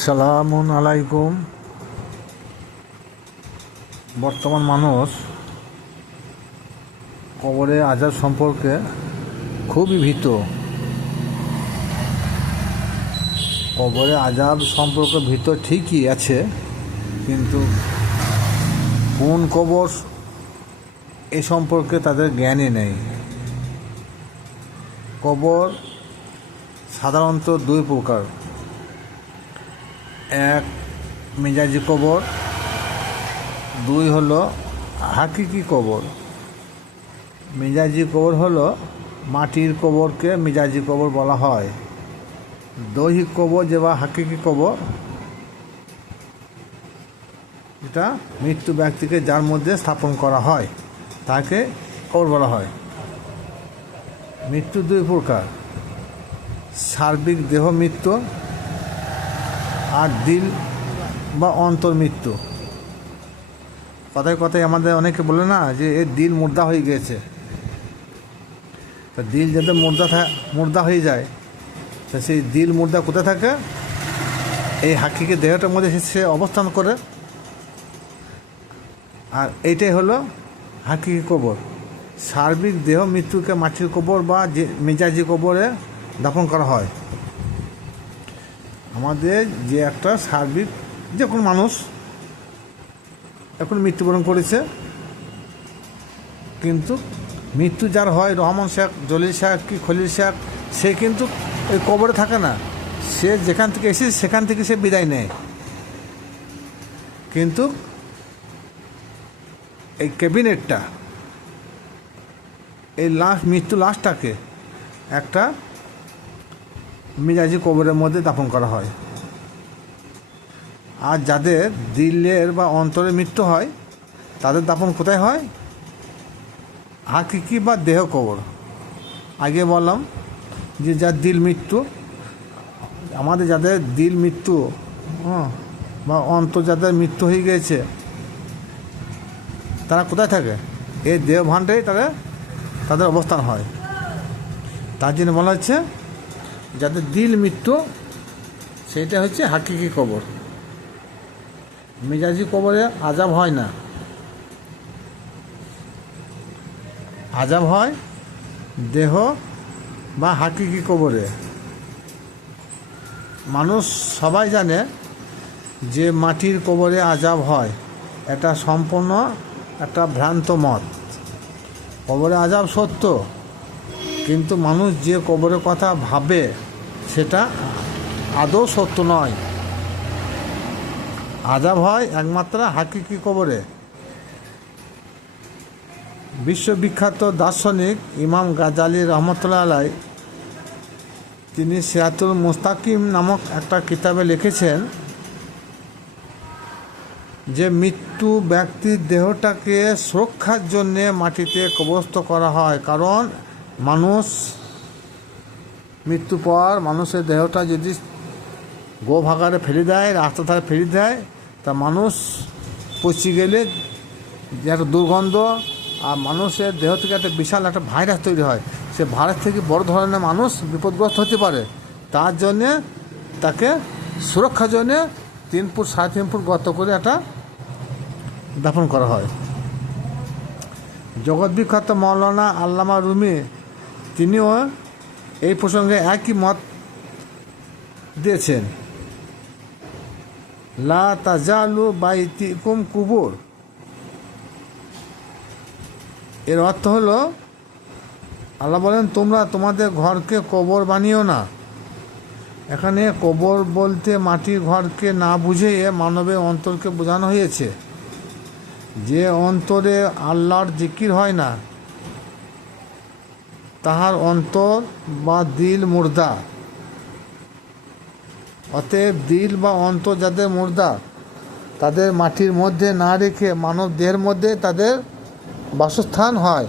সালামুন আলাইকুম। বর্তমান মানুষ কবরে আযাব সম্পর্কে খুবই ভীত। কবরে আযাব সম্পর্কে ভীত ঠিকই আছে, কিন্তু কোন কবর এ সম্পর্কে তাদের জ্ঞানই নেই। কবর সাধারণত দুই প্রকার, এক মেজাজি কবর, দুই হলো হাকিকি কবর। মেজাজি কবর হলো মাটির কবরকে মেজাজি কবর বলা হয়। দৈহিক কবর যে বা হাকিকি কবর, এটা মৃত্যু ব্যক্তিকে যার মধ্যে স্থাপন করা হয় তাকে কবর বলা হয়। মৃত্যু দুই প্রকার, সার্বিক দেহ মৃত্যু আর দিল বা অন্তর মৃত্যু। কথায় কথায় আমাদের অনেকে বলে না যে এর দিল মুর্দা হয়ে গিয়েছে। তা দিল যাতে মুর্দা হয়ে যায়, তা সেই দিল মুর্দা কোথায় থাকে? এই হাকিকে দেহটার মধ্যে সে অবস্থান করে। আর এইটাই হলো হাকিকি কবর। সার্বিক দেহ মৃত্যুকে মাটির কবর বা যে মেজাজি কবরে দাফন করা হয়। আমাদের যে একটা সার্বিক, যে কোনো মানুষ এখন মৃত্যুবরণ করেছে, কিন্তু মৃত্যু যার হয় রহমান শেখ, জলিল শেখ কি খলিল শেখ, সে কিন্তু ওই কবরে থাকে না। সে যেখান থেকে এসেছে সেখান থেকে সে বিদায় নেয়। কিন্তু এই ক্যাবিনেটটা, এই মৃত্যু লাশটাকে একটা মেজাজি কবরের মধ্যে দাফন করা হয়। আর যাদের দিলের বা অন্তরে মৃত্যু হয় তাদের দাফন কোথায় হয়? হাকিকি বা দেহ কবর। আগে বললাম যে যার দিল মৃত্যু, আমাদের যাদের দিল মৃত্যু বা অন্তর যাদের মৃত্যু হয়ে গিয়েছে, তারা কোথায় থাকে? এই দেহ ভাণ্ডেই তাদের অবস্থান হয়। তার জন্য বলা হচ্ছে যাদের দিল মৃত্যু, সেইটা হচ্ছে হাকিকি কবর। মেজাজি কবরে আযাব হয় না, আযাব হয় দেহ বা হাকিকি কবরে। মানুষ সবাই জানে যে মাটির কবরে আযাব হয়, এটা সম্পূর্ণ একটা ভ্রান্ত মত। কবরে আযাব সত্য, কিন্তু মানুষ যে কবরের কথা ভাবে সেটা আদৌ সত্য নয়। আযাব হয় একমাত্র হাকিকি কবরে। বিশ্ববিখ্যাত দার্শনিক ইমাম গাজালি রহমতুল্লাহ আলাই, তিনি সিরাতুল মুস্তাকিম নামক একটা কিতাবে লিখেছেন যে মৃত্যু ব্যক্তির দেহটাকে সুরক্ষার জন্যে মাটিতে কবরস্থ করা হয়। কারণ মানুষ মৃত্যু পর মানুষের দেহটা যদি গোভাগারে ফেলে দেয়, রাস্তা ধারে ফেলে দেয়, তা মানুষ পচে গেলে যে একটা দুর্গন্ধ, আর মানুষের দেহ থেকে একটা বিশাল একটা ভাইরাস তৈরি হয়। সে ভাইরাস থেকে বড় ধরনের মানুষ বিপদগ্রস্ত হতে পারে। তার জন্যে তাকে সুরক্ষার জন্যে 3 ফুট 3.5 ফুট গর্ত করে একটা দাফন করা হয়। জগৎবিখ্যাত মৌলানা আল্লামা রুমি, তিনিও এই প্রসঙ্গে একই মত দিয়েছেন। লা তাজালু বাইতিকুম কুবুর, এর অর্থ হলো আল্লাহ বলেন তোমরা তোমাদের ঘরকে কবর বানিও না। এখানে কবর বলতে মাটির ঘরকে না বুঝিয়ে মানবের অন্তরকে বোঝানো হয়েছে। যে অন্তরে আল্লাহর জিকির হয় না, তাহার অন্তর বা দিল মুর্দা। অতএব দিল বা অন্তর যাদের মুর্দা, তাদের মাটির মধ্যে না রেখে মানব দেহের মধ্যে তাদের বাসস্থান হয়।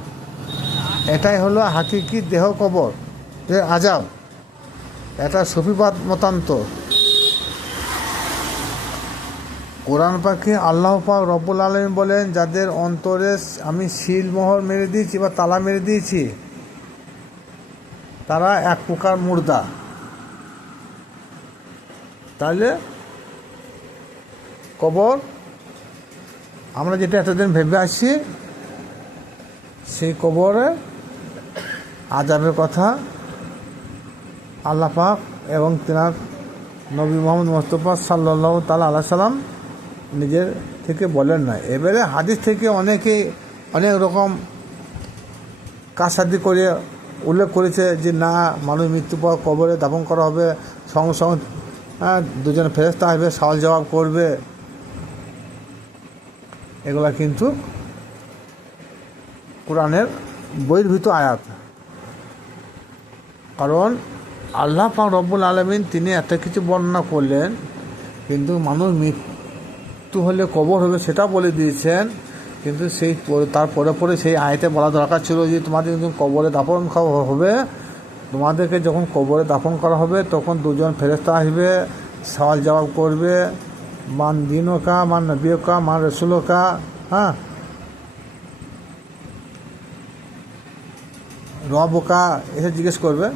এটাই হলো হাকিকি দেহ কবর এর আযাব। এটা সুফিবাদ মতান্তর। কোরআন পাকে আল্লাহ পাক রব্বুল আলামিন বলেন, যাদের অন্তরে আমি সিল মোহর মেরে দিয়েছি বা তালা মেরে দিয়েছি, তারা এক প্রকার মুর্দা। তাহলে কবর আমরা যেটা এতদিন ভেবে আসছি, সেই কবরে আযাবের কথা আল্লাহ পাক এবং তিনার নবী মুহাম্মদ মুস্তাফা সাল্লাল্লাহু তাআলা আলাইহি সাল্লাম নিজের থেকে বলেন না। এবারে হাদিস থেকে অনেকে অনেক রকম কাসাদি করে উল্লেখ করেছে যে না, মানুষ মৃত্যুর পর কবরে দাফন করা হবে, সঙ্গে সঙ্গে দুজন ফেরেশতা আসবে, সওয়াল জবাব করবে। এগুলা কিন্তু কোরআনের বহির্ভূত আয়াত। কারণ আল্লাহ পাক রব্বুল আলামিন তিনি এত কিছু বর্ণনা করলেন, কিন্তু মানুষ মৃত্যু হলে কবর হবে সেটা বলে দিয়েছেন। কিন্তু সেই তারপরে পরে সেই আয়াতে বলা দরকার ছিল যে তোমাদের যখন কবরে দাফন হবে, তোমাদেরকে যখন কবরে দাফন করা হবে তখন দুজন ফেরেশতা আসবে, সওয়াল জবাব করবে, মান দিনও কা, মান নবীও কা, মান রসুলও কা। হ্যাঁ, রব কা এসে জিজ্ঞেস করবে।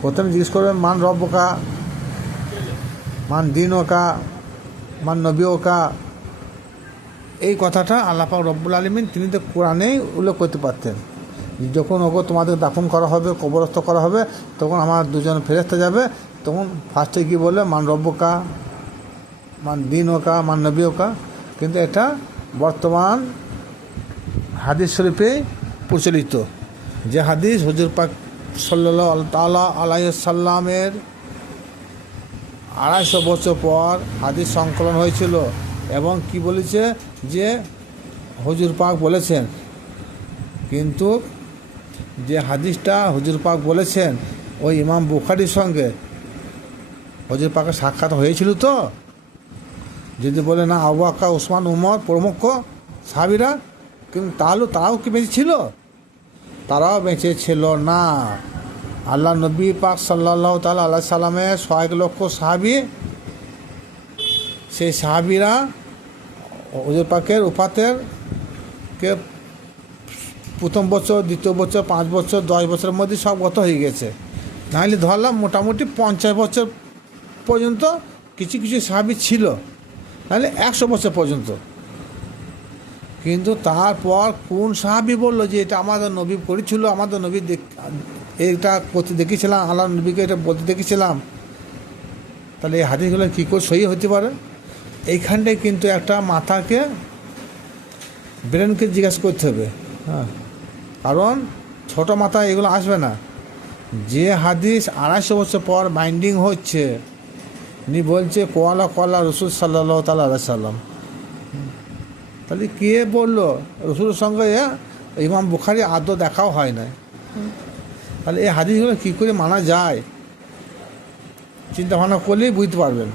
প্রথমে জিজ্ঞেস করবে মান রব কা, মান দিনও কা, মান নবীও কা। এই কথাটা আল্লাহ পাক রব্বুল আলামিন তিনি তো কোরআনেই উল্লেখ করতে পারতেন। যখন ওগো তোমাদের দাফন করা হবে, কবরস্থ করা হবে, তখন আমার দুজন ফেরেশতা যাবে, তখন ফার্স্টে কী বলবে মান রব্ব কা, মান দিনও কা, মান নবীও কা। কিন্তু এটা বর্তমান হাদিস শরীফে প্রচলিত, যে হাদিস হুজুর পাক সাল্লাল্লাহু তাআলা আলাইহি সাল্লামের 250 বছর পর হাদিস সংকলন হয়েছিল। এবং কি বলেছে যে হুজুর পাক বলেছেন, কিন্তু যে হাদিসটা হুজুর পাক বলেছেন ওই ইমাম বুখারীর সঙ্গে হুজুর পাকের সাক্ষাৎ হয়েছিল। তো যদি বলে না আবু বকর, ওসমান, উমর প্রমুখ সাহাবীরা, কিন্তু তারাও কি বেঁচে ছিল? তারাও বেঁচে ছিল না। আল্লাহ নবী পাক সাল্লাল্লাহু তাআলা আলাইহি সাল্লামের 100 লক্ষ সাহাবী, সেই সাহাবীরা হুজুর পাকের উফাতের কে প্রথম বছর, দ্বিতীয় বছর, 5 বছর, 10 বছরের মধ্যে সব গত হয়ে গেছে। নাহলে ধরলাম মোটামুটি 50 বছর পর্যন্ত কিছু কিছু সাহাবী ছিল, নাহলে 100 বছর পর্যন্ত। কিন্তু তারপর কোন সাহাবী বললো যে এটা আমাদের নবী করেছিল, আমাদের নবী এটা করতে দেখেছিলাম, আল্লাহ নবীকে এটা বলতে দেখেছিলাম? তাহলে এই হাদিসগুলো কী করে সহি হতে পারে? এইখানটায় কিন্তু একটা মাথাকে, ব্রেনকে জিজ্ঞাসা করতে হবে। হ্যাঁ, কারণ ছোটো মাথা এগুলো আসবে না। যে হাদিস 250 বছর পর বাইন্ডিং হচ্ছে, উনি বলছে কোয়ালা কোয়ালা রসুল সাল্লাল্লাহু তাআলা আলাইহি সাল্লাম। তাহলে কে বললো? রসুলের সঙ্গে ইমাম বুখারী আদৌ দেখাও হয় না। তাহলে এই হাদিসগুলো কী করে মানা যায়? চিন্তা ভাবনা করলেই বুঝতে পারবেন।